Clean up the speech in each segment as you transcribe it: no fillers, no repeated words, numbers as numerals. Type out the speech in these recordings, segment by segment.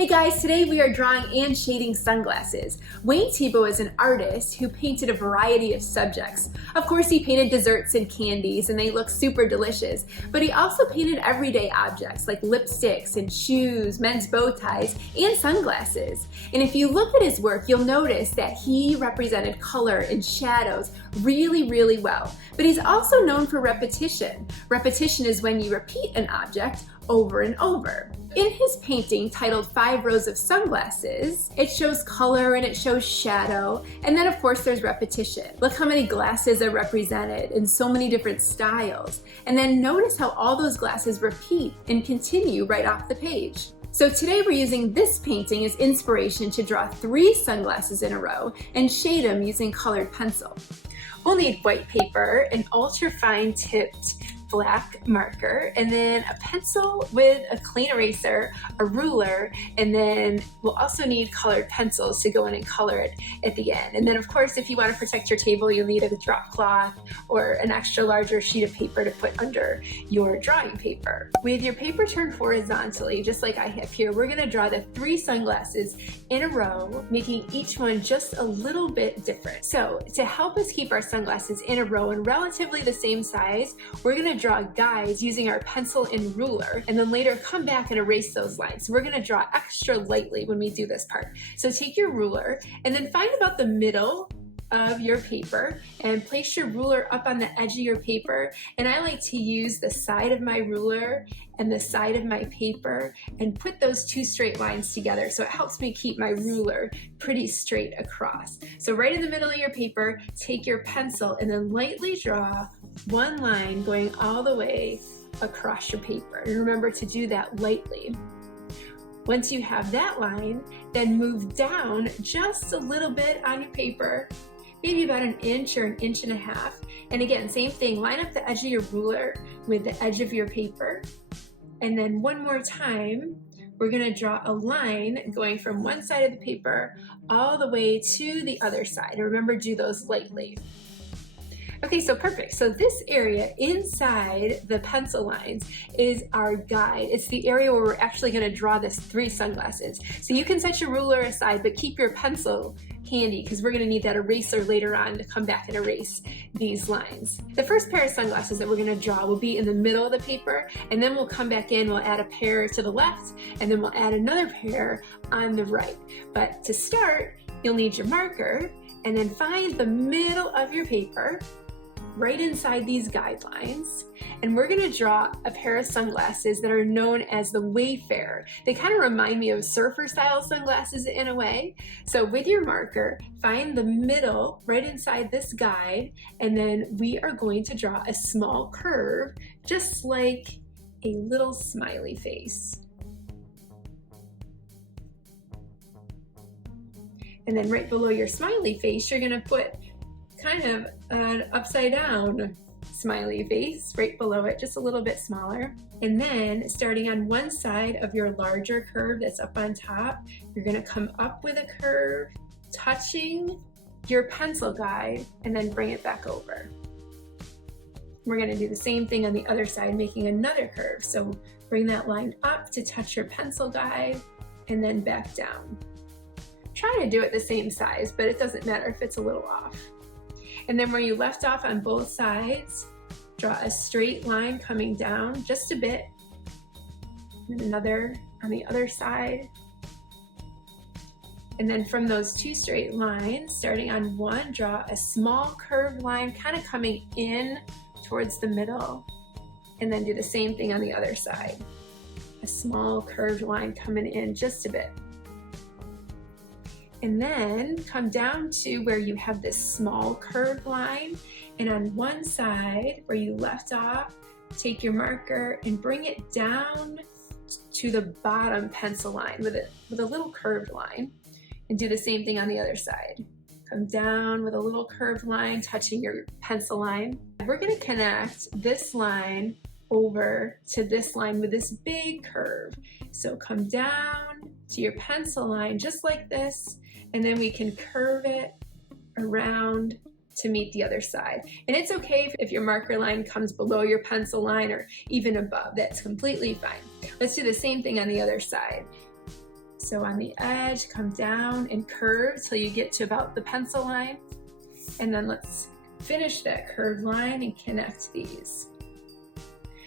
Hey guys, today we are drawing and shading sunglasses. Wayne Thiebaud is an artist who painted a variety of subjects. Of course, he painted desserts and candies and they look super delicious, but he also painted everyday objects like lipsticks and shoes, men's bow ties, and sunglasses. And if you look at his work, you'll notice that he represented color and shadows really well. But he's also known for repetition. Repetition is when you repeat an object over and over. In his painting titled 5 Rows of Sunglasses, it shows color and it shows shadow, and then of course there's repetition. Look how many glasses are represented in so many different styles, and then notice how all those glasses repeat and continue right off the page. So today we're using this painting as inspiration to draw 3 sunglasses in a row and shade them using colored pencil. We'll need white paper, an ultra fine tipped black marker, and then a pencil with a clean eraser, a ruler, and then we'll also need colored pencils to go in and color it at the end. And then of course, if you want to protect your table, you'll need a drop cloth or an extra larger sheet of paper to put under your drawing paper. With your paper turned horizontally, just like I have here, we're going to draw the 3 sunglasses in a row, making each one just a little bit different. So to help us keep our sunglasses in a row and relatively the same size, we're going to draw guides using our pencil and ruler, and then later come back and erase those lines. So we're going to draw extra lightly when we do this part. So take your ruler and then find about the middle of your paper and place your ruler up on the edge of your paper. And I like to use the side of my ruler and the side of my paper and put those 2 straight lines together, so it helps me keep my ruler pretty straight across. So right in the middle of your paper, take your pencil and then lightly draw 1 line going all the way across your paper. And remember to do that lightly. Once you have that line, then move down just a little bit on your paper, maybe about 1 inch or 1.5 inches. And again, same thing, line up the edge of your ruler with the edge of your paper. And then one more time, we're gonna draw a line going from one side of the paper all the way to the other side. And remember, do those lightly. Okay, so perfect. So this area inside the pencil lines is our guide. It's the area where we're actually gonna draw this 3 sunglasses. So you can set your ruler aside, but keep your pencil handy because we're gonna need that eraser later on to come back and erase these lines. The first pair of sunglasses that we're gonna draw will be in the middle of the paper, and then we'll come back in, we'll add a pair to the left, and then we'll add another pair on the right. But to start, you'll need your marker, and then find the middle of your paper, right inside these guidelines, and we're going to draw a pair of sunglasses that are known as the Wayfarer. They kind of remind me of surfer style sunglasses in a way. So with your marker, find the middle right inside this guide, and then we are going to draw a small curve, just like a little smiley face. And then right below your smiley face, you're going to put kind of an upside down smiley face right below it, just a little bit smaller. And then starting on one side of your larger curve that's up on top, you're gonna come up with a curve, touching your pencil guide, and then bring it back over. We're gonna do the same thing on the other side, making another curve. So bring that line up to touch your pencil guide, and then back down. Try to do it the same size, but it doesn't matter if it's a little off. And then where you left off on both sides, draw a straight line coming down just a bit, and another on the other side. And then from those 2 straight lines, starting on one, draw a small curved line kind of coming in towards the middle, and then do the same thing on the other side. A small curved line coming in just a bit. And then come down to where you have this small curved line, and on one side where you left off, take your marker and bring it down to the bottom pencil line with a little curved line, and do the same thing on the other side. Come down with a little curved line touching your pencil line. We're going to connect this line over to this line with this big curve. So come down to your pencil line just like this, and then we can curve it around to meet the other side. And it's okay if your marker line comes below your pencil line or even above. That's completely fine. Let's do the same thing on the other side. So on the edge, come down and curve till you get to about the pencil line. And then let's finish that curved line and connect these.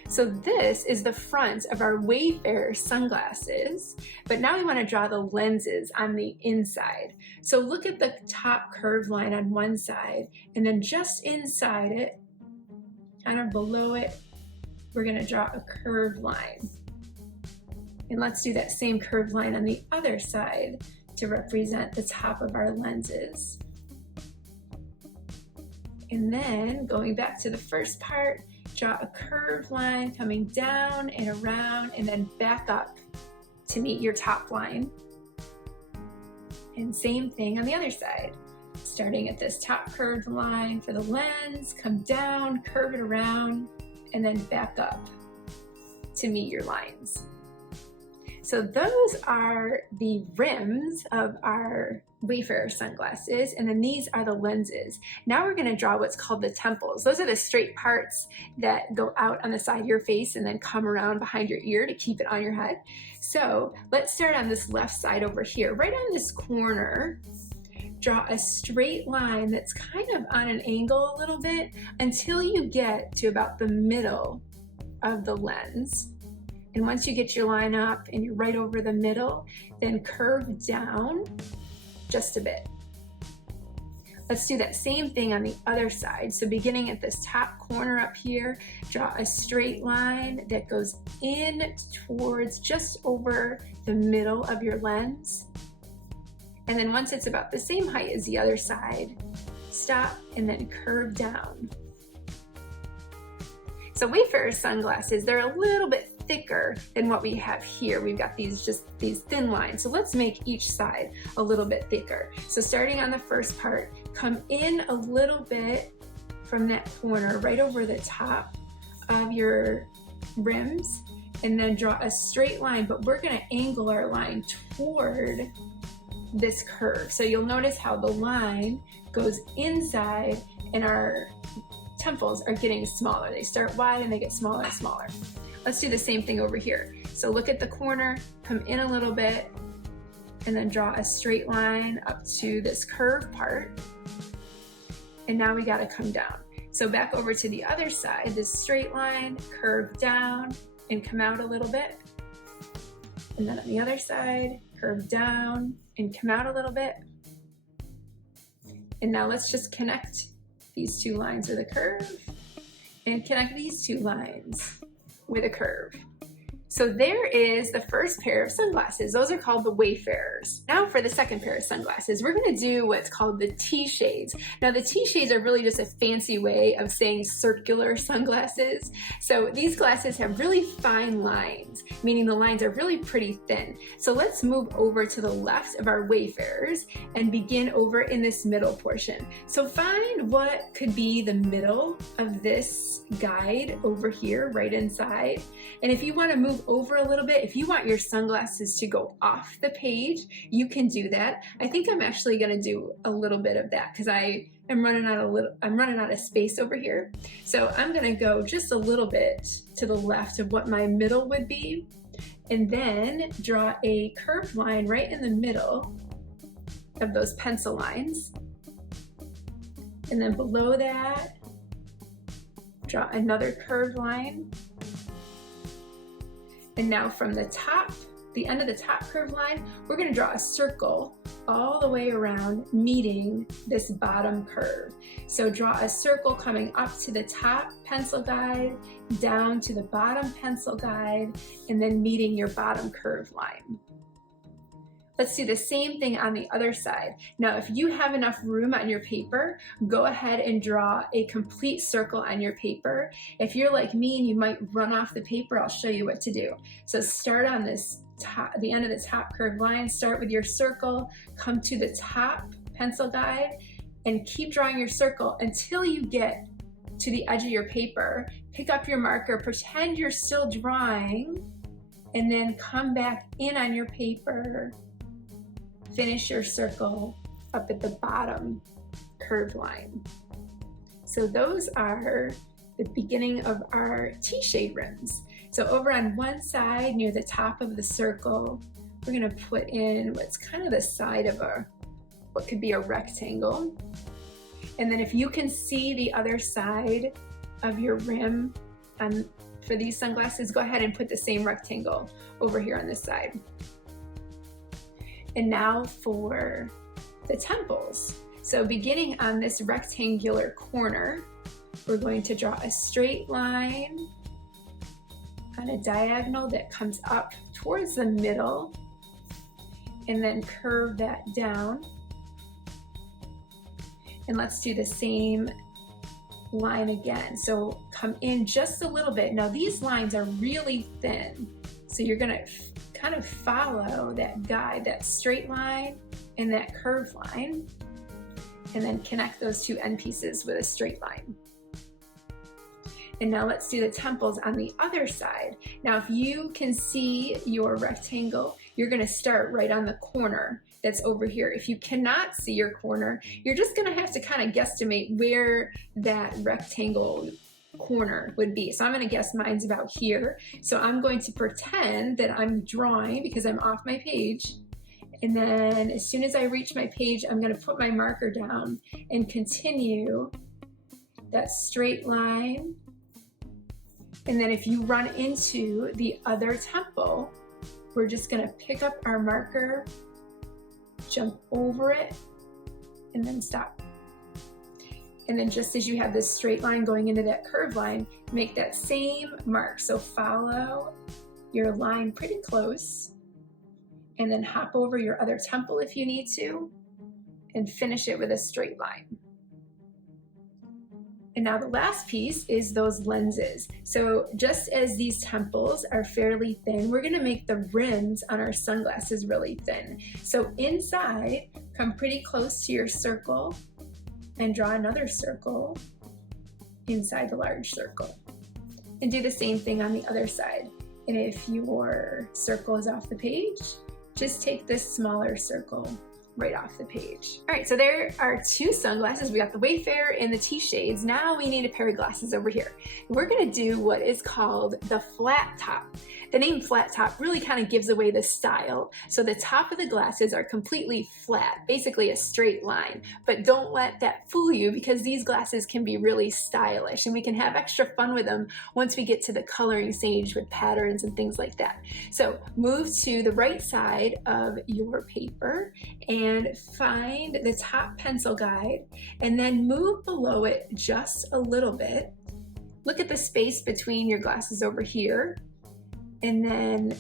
So this is the front of our Wayfarer sunglasses, but now we want to draw the lenses on the inside. So look at the top curved line on one side, and then just inside it, kind of below it, we're going to draw a curved line. And let's do that same curved line on the other side to represent the top of our lenses. And then going back to the first part, draw a curved line coming down and around and then back up to meet your top line. And same thing on the other side. Starting at this top curved line for the lens, come down, curve it around, and then back up to meet your lines. So those are the rims of our Wayfarer sunglasses, and then these are the lenses. Now we're going to draw what's called the temples. Those are the straight parts that go out on the side of your face and then come around behind your ear to keep it on your head. So let's start on this left side over here. Right on this corner, draw a straight line that's kind of on an angle a little bit until you get to about the middle of the lens. And once you get your line up and you're right over the middle, then curve down just a bit. Let's do that same thing on the other side. So beginning at this top corner up here, draw a straight line that goes in towards just over the middle of your lens. And then once it's about the same height as the other side, stop and then curve down. So Wayfarer sunglasses, they're a little bit thicker than what we have here. We've got these thin lines. So let's make each side a little bit thicker. So starting on the first part, come in a little bit from that corner right over the top of your rims and then draw a straight line, but we're going to angle our line toward this curve. So you'll notice how the line goes inside and our temples are getting smaller. They start wide and they get smaller and smaller. Let's do the same thing over here. So look at the corner, come in a little bit, and then draw a straight line up to this curved part. And now we gotta come down. So back over to the other side, this straight line, curve down and come out a little bit. And then on the other side, curve down and come out a little bit. And now let's just connect these two lines with a curve and connect these two lines with a curve. So there is the first pair of sunglasses. Those are called the Wayfarers. Now for the second pair of sunglasses, we're gonna do what's called the T-shades. Now the T-shades are really just a fancy way of saying circular sunglasses. So these glasses have really fine lines, meaning the lines are really pretty thin. So let's move over to the left of our Wayfarers and begin over in this middle portion. So find what could be the middle of this guide over here, right inside. And if you wanna move over a little bit, if you want your sunglasses to go off the page, you can do that. I think I'm actually going to do a little bit of that because I'm running out of space over here. So I'm going to go just a little bit to the left of what my middle would be, and then draw a curved line right in the middle of those pencil lines. And then below that, draw another curved line. And now from the top, the end of the top curved line, we're going to draw a circle all the way around, meeting this bottom curve. So draw a circle coming up to the top pencil guide, down to the bottom pencil guide, and then meeting your bottom curved line. Let's do the same thing on the other side. Now, if you have enough room on your paper, go ahead and draw a complete circle on your paper. If you're like me and you might run off the paper, I'll show you what to do. So start on this top, the end of the top curved line, start with your circle, come to the top pencil guide, and keep drawing your circle until you get to the edge of your paper. Pick up your marker, pretend you're still drawing, and then come back in on your paper. Finish your circle up at the bottom curved line. So those are the beginning of our T-shade rims. So over on one side near the top of the circle, we're gonna put in what's kind of the side of what could be a rectangle. And then if you can see the other side of your rim for these sunglasses, go ahead and put the same rectangle over here on this side. And now for the temples. So beginning on this rectangular corner, we're going to draw a straight line on a diagonal that comes up towards the middle, and then curve that down. And let's do the same line again. So come in just a little bit. Now these lines are really thin, so you're gonna kind of follow that guide, that straight line and that curved line, and then connect those two end pieces with a straight line. And now let's do the temples on the other side. Now if you can see your rectangle, you're gonna start right on the corner that's over here. If you cannot see your corner, you're just gonna have to kind of guesstimate where that rectangle corner would be. So I'm gonna guess mine's about here. So I'm going to pretend that I'm drawing because I'm off my page. And then as soon as I reach my page, I'm gonna put my marker down and continue that straight line. And then if you run into the other temple, we're just gonna pick up our marker, jump over it, and then stop. And then just as you have this straight line going into that curved line, make that same mark. So follow your line pretty close, and then hop over your other temple if you need to, and finish it with a straight line. And now the last piece is those lenses. So just as these temples are fairly thin, we're gonna make the rims on our sunglasses really thin. So inside, come pretty close to your circle and draw another circle inside the large circle. And do the same thing on the other side. And if your circle is off the page, just take this smaller circle right off the page. All right, so there are two sunglasses. We got the Wayfarer and the T-shades. Now we need a pair of glasses over here. We're gonna do what is called the Flattop. The name Flattop really kind of gives away the style. So the top of the glasses are completely flat, basically a straight line. But don't let that fool you, because these glasses can be really stylish and we can have extra fun with them once we get to the coloring stage with patterns and things like that. So move to the right side of your paper and find the top pencil guide, and then move below it just a little bit. Look at the space between your glasses over here, and then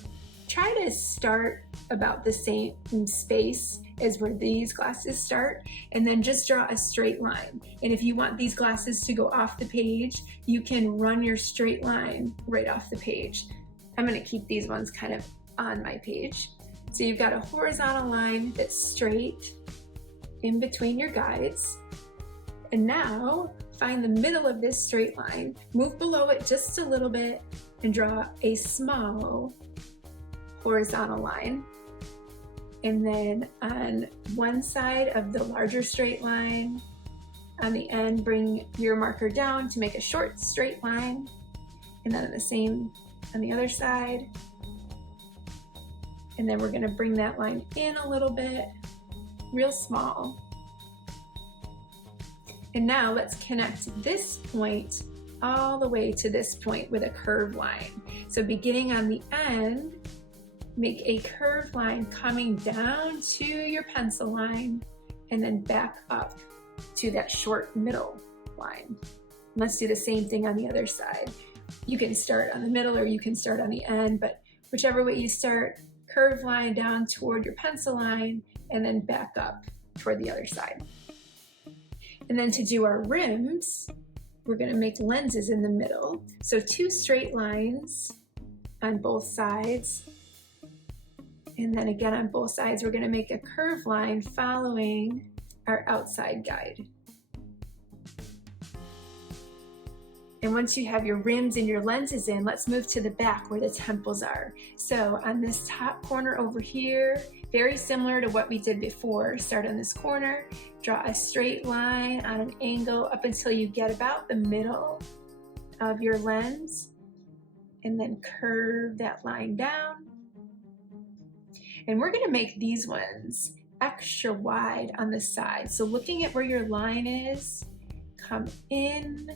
try to start about the same space as where these glasses start, and then just draw a straight line. And if you want these glasses to go off the page, you can run your straight line right off the page. I'm gonna keep these ones kind of on my page. So you've got a horizontal line that's straight in between your guides. And now find the middle of this straight line, move below it just a little bit, and draw a small horizontal line. And then on one side of the larger straight line, on the end, bring your marker down to make a short straight line. And then the same on the other side. And then we're gonna bring that line in a little bit, real small. And now let's connect this point all the way to this point with a curved line. So beginning on the end, make a curved line coming down to your pencil line and then back up to that short middle line. Let's do the same thing on the other side. You can start on the middle or you can start on the end, but whichever way you start, curved line down toward your pencil line and then back up toward the other side. And then to do our rims, we're gonna make lenses in the middle. So two straight lines on both sides. And then again on both sides, we're gonna make a curved line following our outside guide. And once you have your rims and your lenses in, let's move to the back where the temples are. So on this top corner over here, very similar to what we did before, start on this corner, draw a straight line on an angle up until you get about the middle of your lens, and then curve that line down. And we're gonna make these ones extra wide on the side. So looking at where your line is, come in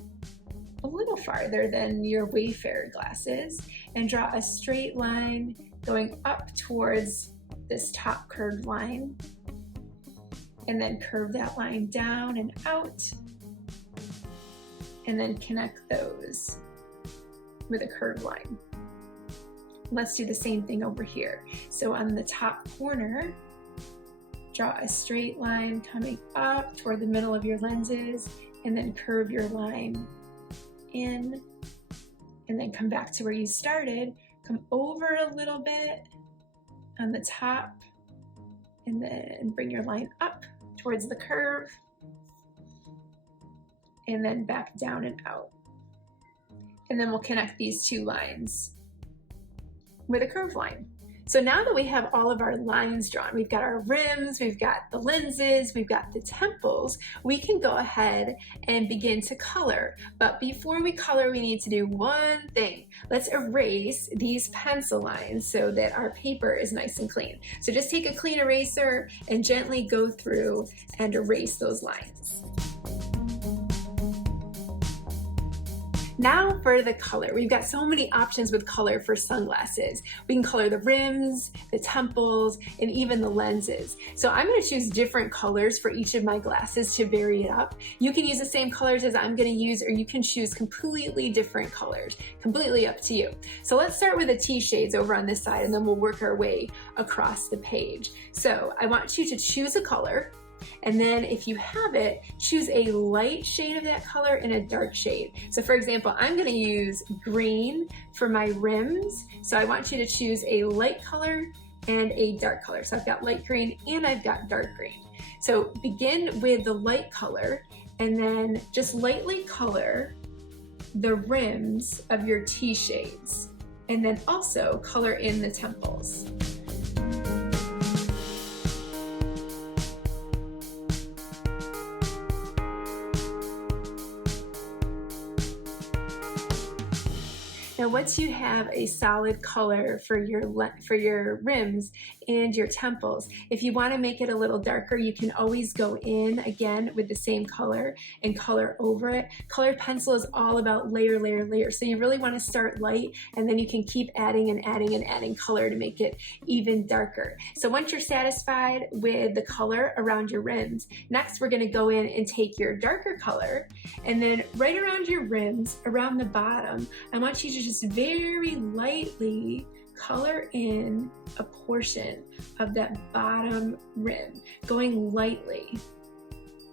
a little farther than your Wayfarer glasses and draw a straight line going up towards this top curved line, and then curve that line down and out, and then connect those with a curved line. Let's do the same thing over here. So on the top corner, draw a straight line coming up toward the middle of your lenses, and then curve your line in, and then come back to where you started, come over a little bit on the top, and then bring your line up towards the curve, and then back down and out. And then we'll connect these two lines with a curved line. So now that we have all of our lines drawn, we've got our rims, we've got the lenses, we've got the temples, we can go ahead and begin to color. But before we color, we need to do one thing. Let's erase these pencil lines so that our paper is nice and clean. So just take a clean eraser and gently go through and erase those lines. Now for the color. We've got so many options with color for sunglasses. We can color the rims, the temples, and even the lenses. So I'm gonna choose different colors for each of my glasses to vary it up. You can use the same colors as I'm gonna use, or you can choose completely different colors. Completely up to you. So let's start with the T shades over on this side, and then we'll work our way across the page. So I want you to choose a color, and then if you have it, choose a light shade of that color and a dark shade. So for example, I'm gonna use green for my rims. So I want you to choose a light color and a dark color. So I've got light green and I've got dark green. So begin with the light color and then just lightly color the rims of your T shades. And then also color in the temples. Now once you have a solid color for your rims and your temples, if you want to make it a little darker, you can always go in again with the same color and color over it. Colored pencil is all about layer, layer, layer. So you really want to start light, and then you can keep adding and adding and adding color to make it even darker. So once you're satisfied with the color around your rims, next we're going to go in and take your darker color, and then right around your rims, around the bottom, I want you to just very lightly color in a portion of that bottom rim, going lightly,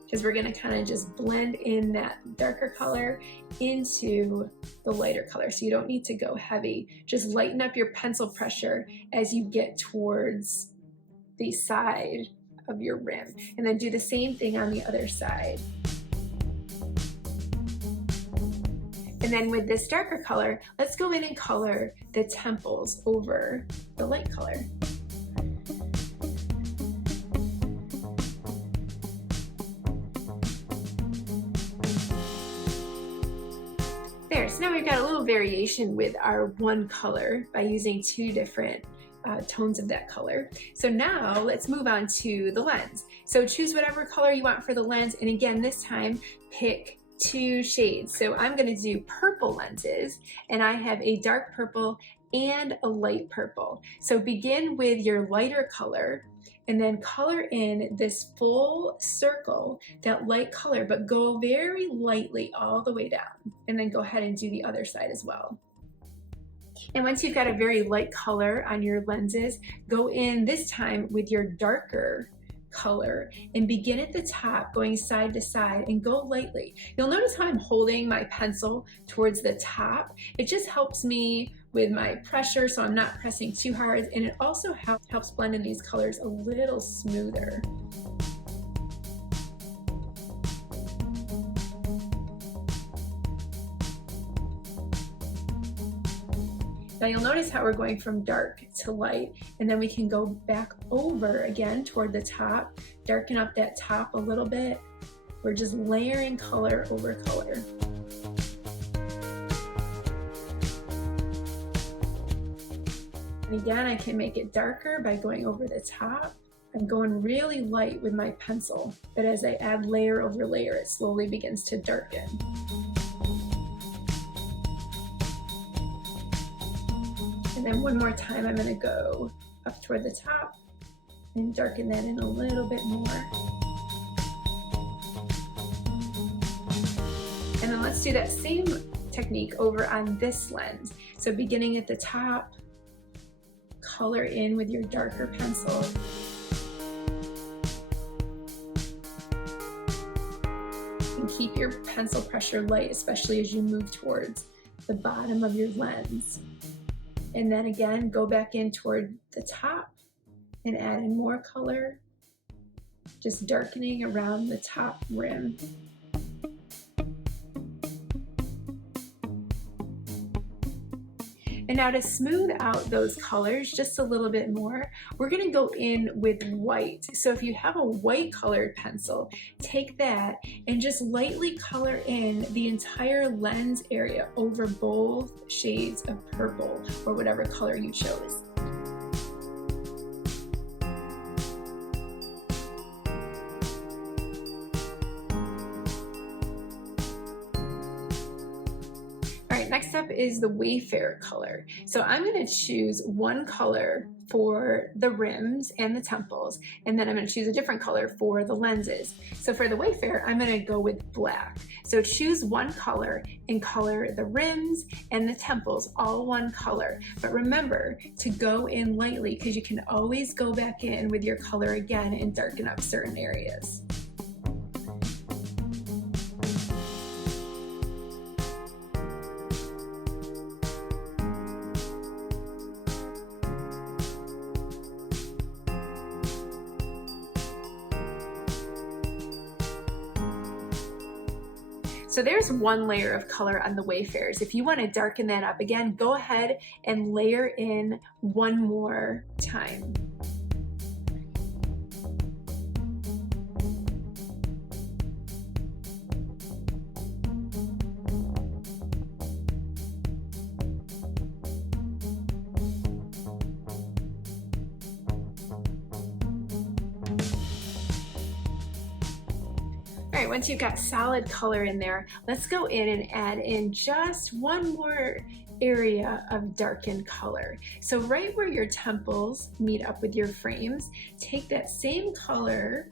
because we're going to kind of just blend in that darker color into the lighter color. So you don't need to go heavy, just lighten up your pencil pressure as you get towards the side of your rim, and then do the same thing on the other side. And then with this darker color, let's go in and color the temples over the light color. There, so now we've got a little variation with our one color by using two different tones of that color. So now let's move on to the lens. So choose whatever color you want for the lens, and again, this time pick two shades. So I'm going to do purple lenses, and I have a dark purple and a light purple. So begin with your lighter color and then color in this full circle, that light color, but go very lightly all the way down, and then go ahead and do the other side as well. And once you've got a very light color on your lenses, go in this time with your darker color and begin at the top, going side to side, and go lightly. You'll notice how I'm holding my pencil towards the top. It just helps me with my pressure, so I'm not pressing too hard, and it also helps blend in these colors a little smoother. Now you'll notice how we're going from dark to light, and then we can go back over again toward the top, darken up that top a little bit. We're just layering color over color. And again, I can make it darker by going over the top. I'm going really light with my pencil, but as I add layer over layer, it slowly begins to darken. And then one more time, I'm gonna go up toward the top and darken that in a little bit more. And then let's do that same technique over on this lens. So beginning at the top, color in with your darker pencil. And keep your pencil pressure light, especially as you move towards the bottom of your lens. And then again, go back in toward the top and add in more color, just darkening around the top rim. And now to smooth out those colors just a little bit more, we're gonna go in with white. So if you have a white colored pencil, take that and just lightly color in the entire lens area over both shades of purple or whatever color you chose. Next up is the Wayfarer color. So I'm going to choose one color for the rims and the temples, and then I'm going to choose a different color for the lenses. So for the Wayfarer, I'm going to go with black. So choose one color and color the rims and the temples all one color. But remember to go in lightly because you can always go back in with your color again and darken up certain areas. So there's one layer of color on the Wayfarers. If you want to darken that up again, go ahead and layer in one more time. All right, once you've got solid color in there, let's go in and add in just one more area of darkened color. So right where your temples meet up with your frames, take that same color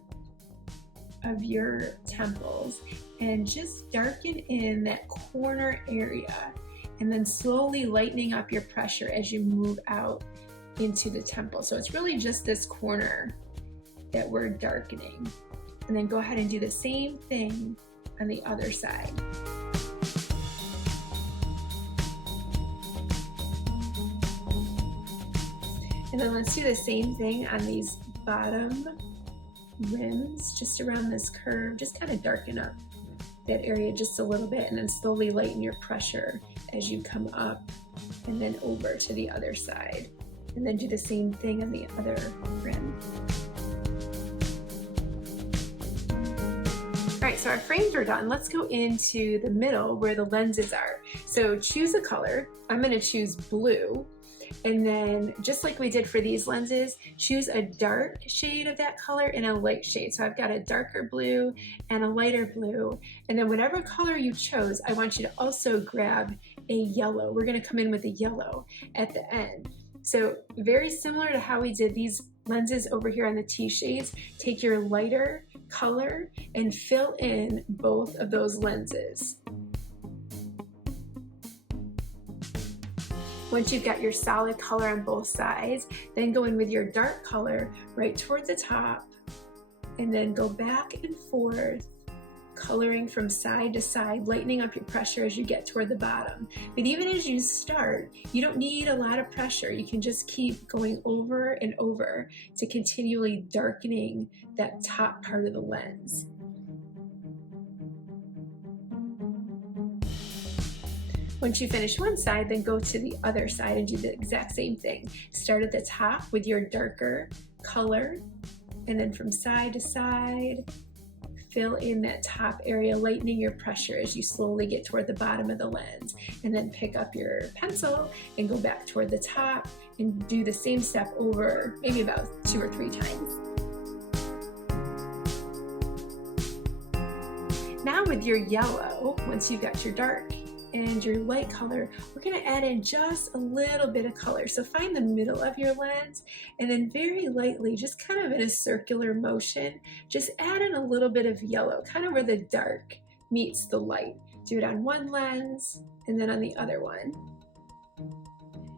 of your temples and just darken in that corner area, and then slowly lightening up your pressure as you move out into the temple. So it's really just this corner that we're darkening. And then go ahead and do the same thing on the other side. And then let's do the same thing on these bottom rims, just around this curve. Just kind of darken up that area just a little bit, and then slowly lighten your pressure as you come up and then over to the other side. And then do the same thing on the other rim. All right, so our frames are done. Let's go into the middle where the lenses are. So choose a color. I'm gonna choose blue. And then just like we did for these lenses, choose a dark shade of that color and a light shade. So I've got a darker blue and a lighter blue. And then whatever color you chose, I want you to also grab a yellow. We're gonna come in with a yellow at the end. So very similar to how we did these lenses over here on the T shades, take your lighter color and fill in both of those lenses. Once you've got your solid color on both sides, then go in with your dark color right towards the top, and then go back and forth, coloring from side to side, lightening up your pressure as you get toward the bottom. But even as you start, you don't need a lot of pressure. You can just keep going over and over to continually darkening that top part of the lens. Once you finish one side, then go to the other side and do the exact same thing. Start at the top with your darker color, and then from side to side, fill in that top area, lightening your pressure as you slowly get toward the bottom of the lens. And then pick up your pencil and go back toward the top and do the same step over maybe about 2 or 3 times. Now with your yellow, once you've got your dark and your light color, we're going to add in just a little bit of color. So find the middle of your lens and then very lightly, just kind of in a circular motion, just add in a little bit of yellow, kind of where the dark meets the light. Do it on one lens and then on the other one.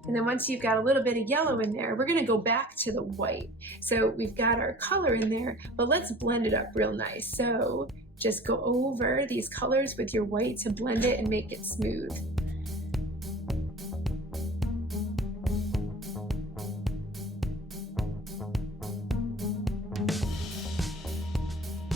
And then once you've got a little bit of yellow in there, we're going to go back to the white. So we've got our color in there, but let's blend it up real nice. So just go over these colors with your white to blend it and make it smooth.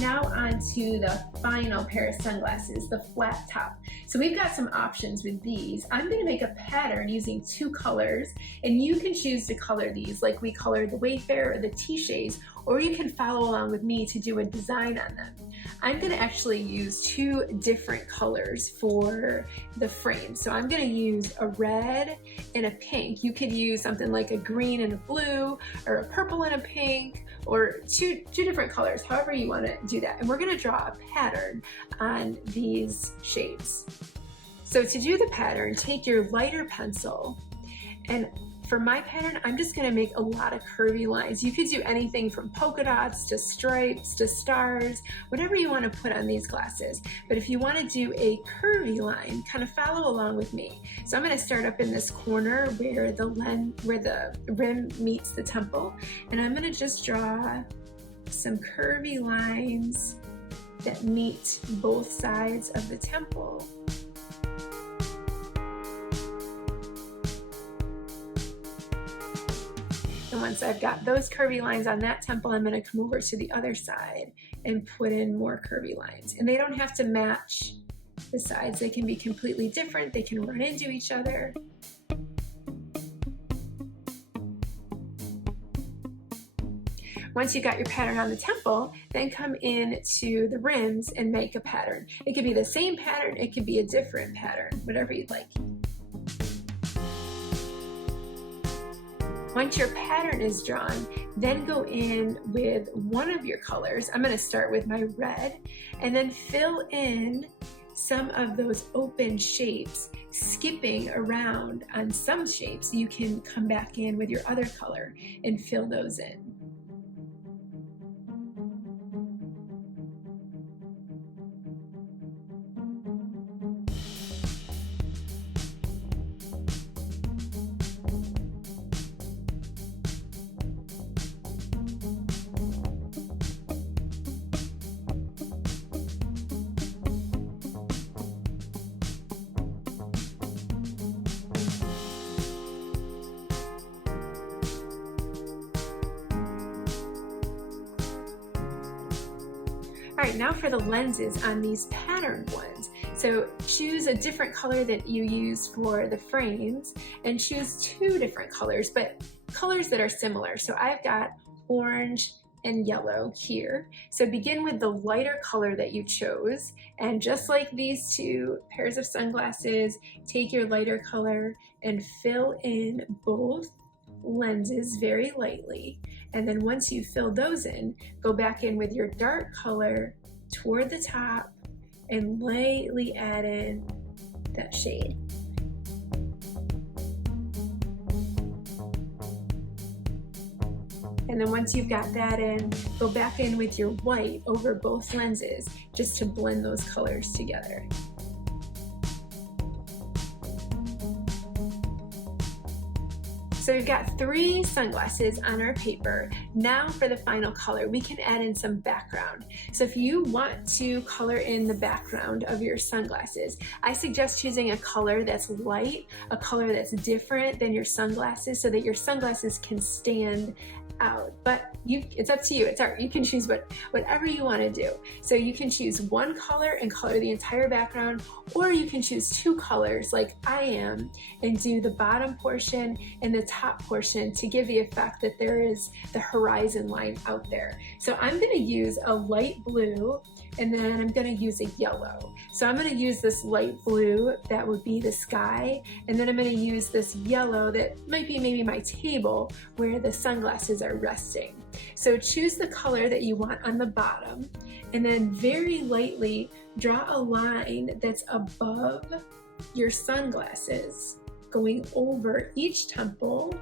Now on to the final pair of sunglasses, the flat top. So we've got some options with these. I'm going to make a pattern using 2 colors, and you can choose to color these like we colored the Wayfarer or the T-shades, or you can follow along with me to do a design on them. I'm going to actually use 2 different colors for the frame. So I'm going to use a red and a pink. You could use something like a green and a blue, or a purple and a pink, or two different colors, however you want to do that. And we're going to draw a pattern on these shapes. So to do the pattern, take your lighter pencil, and for my pattern, I'm just going to make a lot of curvy lines. You could do anything from polka dots to stripes to stars, whatever you want to put on these glasses. But if you want to do a curvy line, kind of follow along with me. So I'm going to start up in this corner where the rim meets the temple, and I'm going to just draw some curvy lines that meet both sides of the temple. And once I've got those curvy lines on that temple, I'm going to come over to the other side and put in more curvy lines. And they don't have to match the sides. They can be completely different. They can run into each other. Once you've got your pattern on the temple, then come in to the rims and make a pattern. It could be the same pattern, it could be a different pattern, whatever you'd like. Once your pattern is drawn, then go in with one of your colors. I'm going to start with my red, and then fill in some of those open shapes, skipping around on some shapes. You can come back in with your other color and fill those in. All right, now for the lenses on these patterned ones. So choose a different color that you use for the frames, and choose 2 different colors, but colors that are similar. So I've got orange and yellow here. So begin with the lighter color that you chose, and just like these 2 pairs of sunglasses, take your lighter color and fill in both lenses very lightly. And then once you fill those in, go back in with your dark color toward the top and lightly add in that shade. And then once you've got that in, go back in with your white over both lenses just to blend those colors together. So we've got 3 sunglasses on our paper. Now for the final color, we can add in some background. So if you want to color in the background of your sunglasses, I suggest choosing a color that's light, a color that's different than your sunglasses, so that your sunglasses can stand out. But it's up to you, it's art. You can choose whatever you want to do. So you can choose one color and color the entire background, or you can choose 2 colors like I am and do the bottom portion and the top top portion to give the effect that there is the horizon line out there. So I'm going to use a light blue, and then I'm going to use a yellow. So I'm going to use this light blue, that would be the sky, and then I'm going to use this yellow that might be maybe my table where the sunglasses are resting. So choose the color that you want on the bottom, and then very lightly draw a line that's above your sunglasses, going over each temple.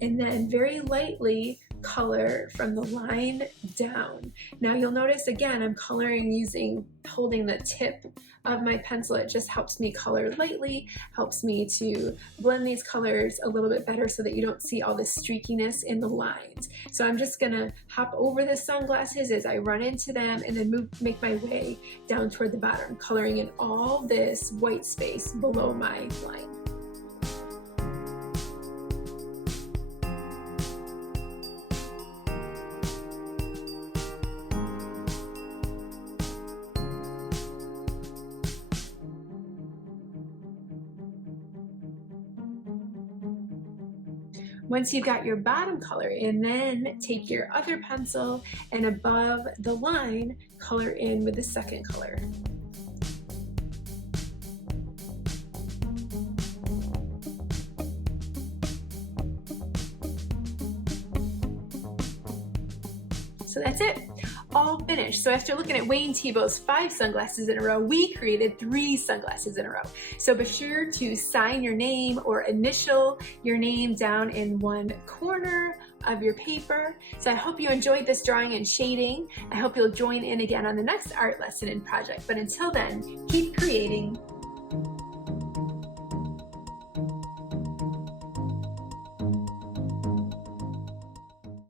And then very lightly color from the line down. Now you'll notice again, I'm coloring holding the tip of my pencil. It just helps me color lightly, helps me to blend these colors a little bit better so that you don't see all the streakiness in the lines. So I'm just gonna hop over the sunglasses as I run into them and then make my way down toward the bottom, coloring in all this white space below my line. Once you've got your bottom color in, then take your other pencil and above the line, color in with the second color. So that's it, all finished. So after looking at Wayne Thiebaud's 5 sunglasses in a row, we created 3 sunglasses in a row. So be sure to sign your name or initial your name down in one corner of your paper. So I hope you enjoyed this drawing and shading. I hope you'll join in again on the next art lesson and project. But until then, keep creating.